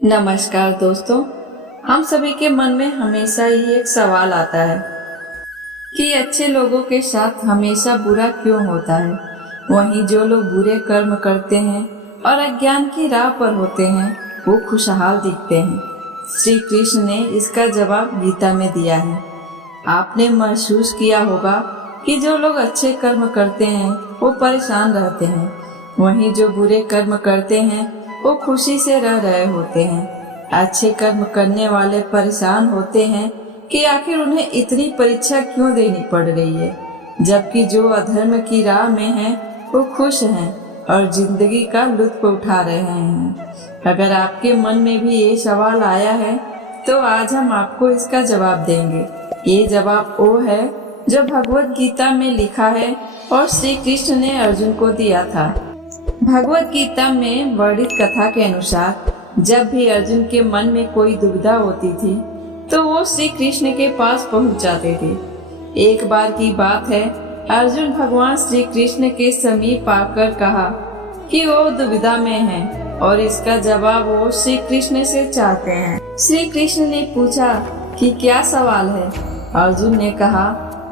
नमस्कार दोस्तों। हम सभी के मन में हमेशा ही एक सवाल आता है कि अच्छे लोगों के साथ हमेशा बुरा क्यों होता है, वहीं जो लोग बुरे कर्म करते हैं और अज्ञान की राह पर होते हैं वो खुशहाल दिखते हैं। श्री कृष्ण ने इसका जवाब गीता में दिया है। आपने महसूस किया होगा कि जो लोग अच्छे कर्म करते हैं वो परेशान रहते हैं, वहीं जो बुरे कर्म करते हैं वो खुशी से रह रहे होते हैं। अच्छे कर्म करने वाले परेशान होते हैं कि आखिर उन्हें इतनी परीक्षा क्यों देनी पड़ रही है, जबकि जो अधर्म की राह में हैं वो खुश हैं और जिंदगी का लुत्फ उठा रहे हैं। अगर आपके मन में भी ये सवाल आया है तो आज हम आपको इसका जवाब देंगे। ये जवाब वो है जो भगवत गीता में लिखा है और श्री कृष्ण ने अर्जुन को दिया था। भगवत गीता में वर्णित कथा के अनुसार जब भी अर्जुन के मन में कोई दुविधा होती थी तो वो श्री कृष्ण के पास पहुंच जाते थे। एक बार की बात है, अर्जुन भगवान श्री कृष्ण के समीप आकर कहा कि वो दुविधा में है और इसका जवाब वो श्री कृष्ण से चाहते हैं। श्री कृष्ण ने पूछा कि क्या सवाल है। अर्जुन ने कहा,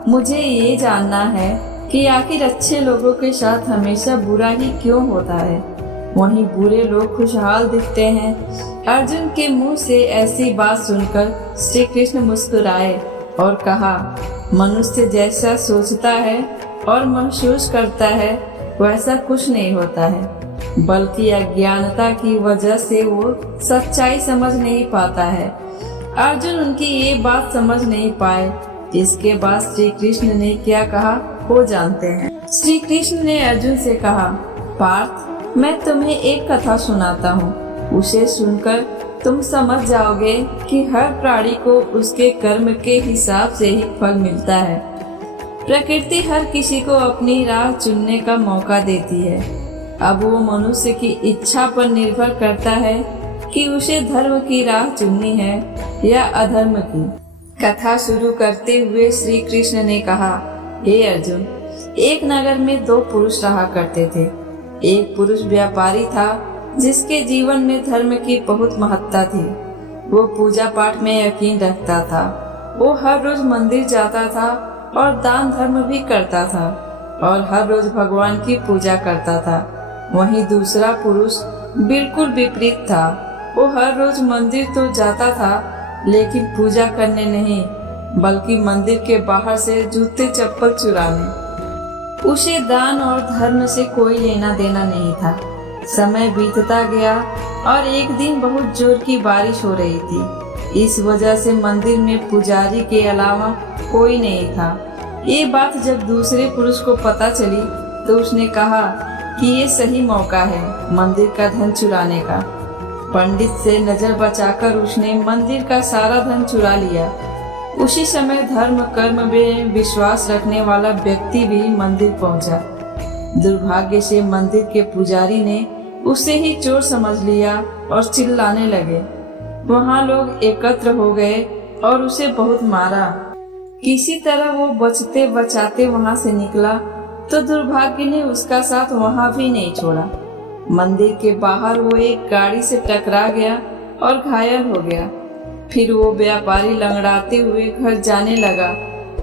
मुझे ये जानना है कि आखिर अच्छे लोगों के साथ हमेशा बुरा ही क्यों होता है, वहीं बुरे लोग खुशहाल दिखते हैं। अर्जुन के मुंह से ऐसी बात सुनकर श्री कृष्ण मुस्कुराए और कहा, मनुष्य जैसा सोचता है और महसूस करता है वैसा कुछ नहीं होता है, बल्कि अज्ञानता की वजह से वो सच्चाई समझ नहीं पाता है। अर्जुन उनकी ये बात समझ नहीं पाए। इसके बाद श्री कृष्ण ने क्या कहा वो जानते हैं। श्री कृष्ण ने अर्जुन से कहा, पार्थ, मैं तुम्हें एक कथा सुनाता हूँ। उसे सुनकर तुम समझ जाओगे कि हर प्राणी को उसके कर्म के हिसाब से ही फल मिलता है। प्रकृति हर किसी को अपनी राह चुनने का मौका देती है। अब वो मनुष्य की इच्छा पर निर्भर करता है कि उसे धर्म की राह चुननी है या अधर्म की। कथा शुरू करते हुए श्री कृष्ण ने कहा, हे अर्जुन, एक नगर में दो पुरुष रहा करते थे। एक पुरुष व्यापारी था जिसके जीवन में धर्म की बहुत महत्ता थी। वो पूजा पाठ में यकीन रखता था। वो हर रोज मंदिर जाता था और दान धर्म भी करता था और हर रोज भगवान की पूजा करता था। वहीं दूसरा पुरुष बिल्कुल विपरीत था। वो हर रोज मंदिर तो जाता था लेकिन पूजा करने नहीं, बल्कि मंदिर के बाहर से जूते चप्पल चुराने। उसे दान और धर्म से कोई लेना देना नहीं था। समय बीतता गया और एक दिन बहुत जोर की बारिश हो रही थी। इस वजह से मंदिर में पुजारी के अलावा कोई नहीं था। ये बात जब दूसरे पुरुष को पता चली तो उसने कहा कि ये सही मौका है मंदिर का धन चुराने का। पंडित से नजर बचाकर उसने मंदिर का सारा धन चुरा लिया। उसी समय धर्म कर्म में विश्वास रखने वाला व्यक्ति भी मंदिर पहुंचा। दुर्भाग्य से मंदिर के पुजारी ने उसे ही चोर समझ लिया और चिल्लाने लगे। वहां लोग एकत्र हो गए और उसे बहुत मारा। किसी तरह वो बचते बचाते वहां से निकला तो दुर्भाग्य ने उसका साथ वहां भी नहीं छोड़ा। मंदिर के बाहर वो एक गाड़ी से टकरा गया और घायल हो गया। फिर वो व्यापारी लंगड़ाते हुए घर जाने लगा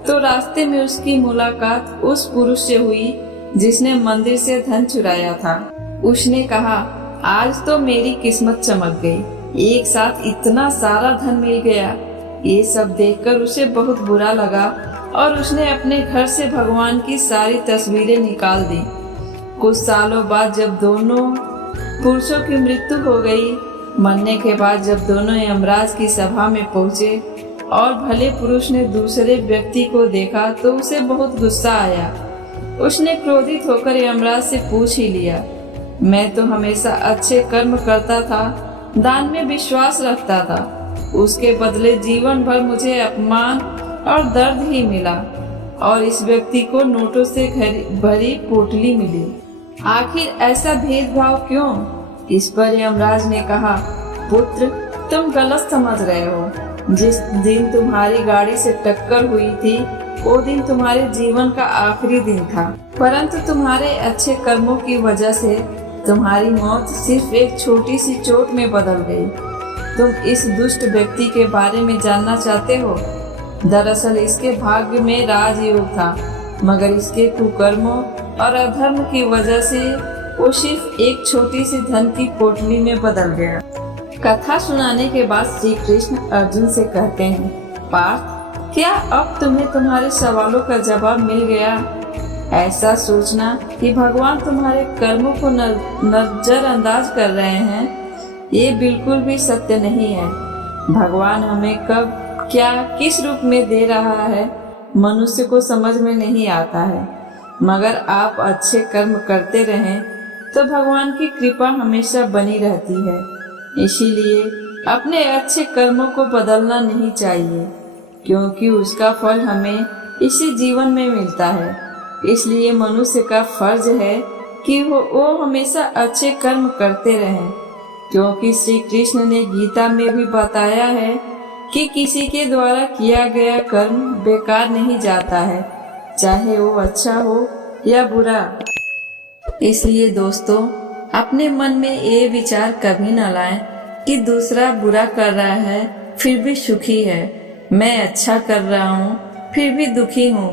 तो रास्ते में उसकी मुलाकात उस पुरुष से हुई जिसने मंदिर से धन चुराया था। उसने कहा, आज तो मेरी किस्मत चमक गई, एक साथ इतना सारा धन मिल गया। ये सब देखकर उसे बहुत बुरा लगा और उसने अपने घर से भगवान की सारी तस्वीरें निकाल दी। कुछ सालों बाद जब दोनों पुरुषों की मृत्यु हो गई, मरने के बाद जब दोनों यमराज की सभा में पहुंचे और भले पुरुष ने दूसरे व्यक्ति को देखा तो उसे बहुत गुस्सा आया। उसने क्रोधित होकर यमराज से पूछ ही लिया, मैं तो हमेशा अच्छे कर्म करता था, दान में विश्वास रखता था, उसके बदले जीवन भर मुझे अपमान और दर्द ही मिला और इस व्यक्ति को नोटों से भरी पोटली मिली। आखिर ऐसा भेदभाव क्यों? इस पर यमराज ने कहा, पुत्र, तुम गलत समझ रहे हो। जिस दिन तुम्हारी गाड़ी से टक्कर हुई थी वो दिन तुम्हारे जीवन का आखिरी दिन था, परंतु तुम्हारे अच्छे कर्मों की वजह से तुम्हारी मौत सिर्फ एक छोटी सी चोट में बदल गई। तुम इस दुष्ट व्यक्ति के बारे में जानना चाहते हो? दरअसल इसके भाग्य में राजयोग था, मगर इसके कुकर्मों और अधर्म की वजह से वो सिर्फ एक छोटी सी धन की पोटली में बदल गया। कथा सुनाने के बाद श्री कृष्ण अर्जुन से कहते हैं, पार्थ, क्या अब तुम्हें तुम्हारे सवालों का जवाब मिल गया? ऐसा सोचना कि भगवान तुम्हारे कर्मों को नजरअंदाज कर रहे हैं, ये बिल्कुल भी सत्य नहीं है। भगवान हमें कब क्या किस रूप में दे रहा है मनुष्य को समझ में नहीं आता है, मगर आप अच्छे कर्म करते रहें तो भगवान की कृपा हमेशा बनी रहती है। इसीलिए अपने अच्छे कर्मों को बदलना नहीं चाहिए, क्योंकि उसका फल हमें इसी जीवन में मिलता है। इसलिए मनुष्य का फर्ज है कि वो हमेशा अच्छे कर्म करते रहें, क्योंकि श्री कृष्ण ने गीता में भी बताया है कि किसी के द्वारा किया गया कर्म बेकार नहीं जाता है, चाहे वो अच्छा हो या बुरा। इसलिए दोस्तों, अपने मन में ये विचार कभी न लाएं कि दूसरा बुरा कर रहा है फिर भी सुखी है, मैं अच्छा कर रहा हूँ फिर भी दुखी हूँ।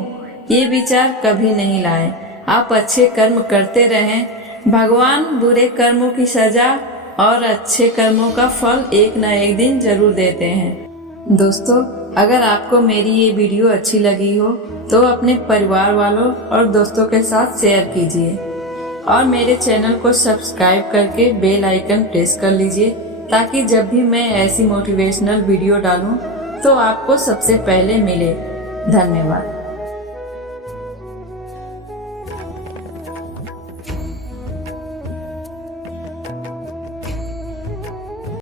ये विचार कभी नहीं लाएं। आप अच्छे कर्म करते रहें, भगवान बुरे कर्मों की सजा और अच्छे कर्मों का फल एक न एक दिन जरूर देते हैं। दोस्तों, अगर आपको मेरी ये वीडियो अच्छी लगी हो तो अपने परिवार वालों और दोस्तों के साथ शेयर कीजिए और मेरे चैनल को सब्सक्राइब करके बेल आइकन प्रेस कर लीजिए, ताकि जब भी मैं ऐसी मोटिवेशनल वीडियो डालूं तो आपको सबसे पहले मिले। धन्यवाद।